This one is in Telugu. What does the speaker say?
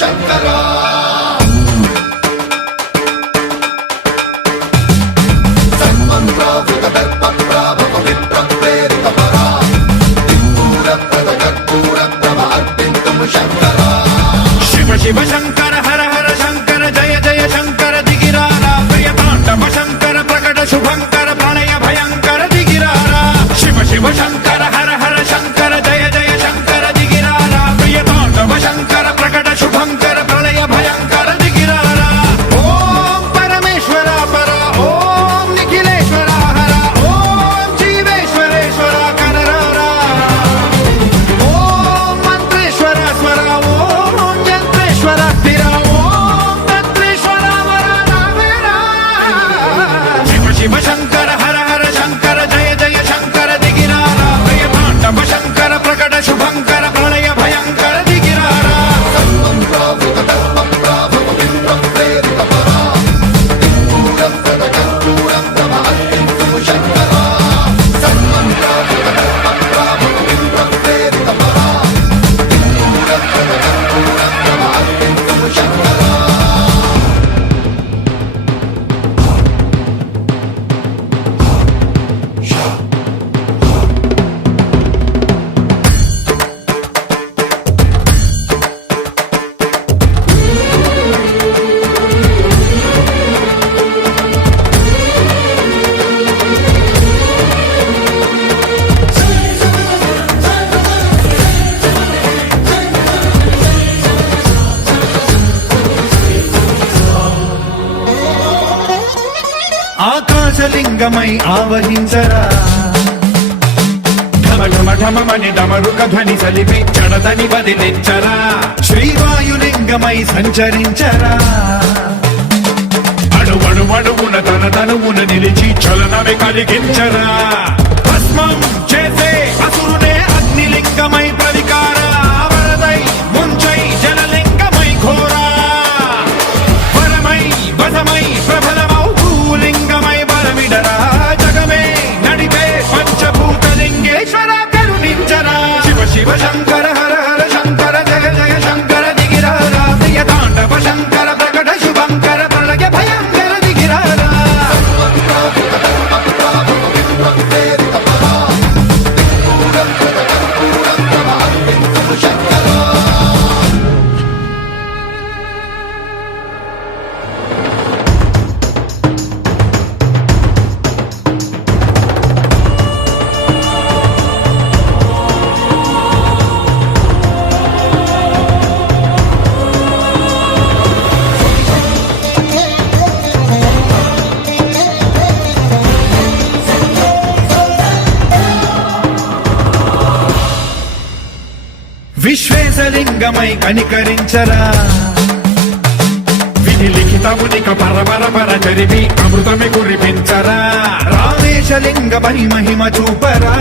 శంకరా శివ శంకర హర హర శంకర జయ జయ శంకర దిగిరారా ప్రియతాండవ శంకర ప్రకట శుభంకర ప్రళయ భయంకర దిగిరారా శివ శివ శంకర హర హర శంకర జయ జయ శంకర దిగిరారా ప్రియతాండవ శంకర ప్రకట శుభంకర ప్రళయ భయంకర దిగిరారా ఓం పరమేశ్వర పర ఓం నిఖిలేశ్వర హర ఓం జీవేశ్వరేశ్వర కరరారా ఓం మంత్రేశ్వర స్వర ఓం యంత్రేశ్వర స్థిర ఓం తంత్రేశ్వర వరదావేరా శివ శివ శంకర హర హర శంకర జయ జయ శంకర దిగిరారా ప్రియతాండవ శంకర ప్రకట శుభంకర ప్రళయ భయంకర దిగిరారా ఆకాశలింగమై ఆవహించరా ఢమ ఢమ ఢమమని డమరుక ధ్వని సలిపి చడదని వదిలించరా శ్రీవాయులింగమై సంచరించరా అణువణువున తన తనువున నిలిచి చలనమే కలిగించరా భస్మం చేసే అసురునే అగ్నిలింగమై ప్రవికార వరదై ముంచై జలలింగమై ఘోరా వరమై వసమై ప్రబలమౌ భూలింగమై బలమిడరా జగమే నడిపే పంచభూతలింగేశ్వర కరుణించరా శివ శివ శంకర హర హర శంకర జయ జయ శంకర దిగిరారా ప్రియతాండవ శంకర ప్రకట శుభంకర ప్రళయ భయంకర దిగిరారా విశ్వేశలింగమై కనికరించరా విధి లిఖితమునిక పరపర పర చరివి అమృతమి కురిపించరా రామేశలింగమై మహిమ చూపరా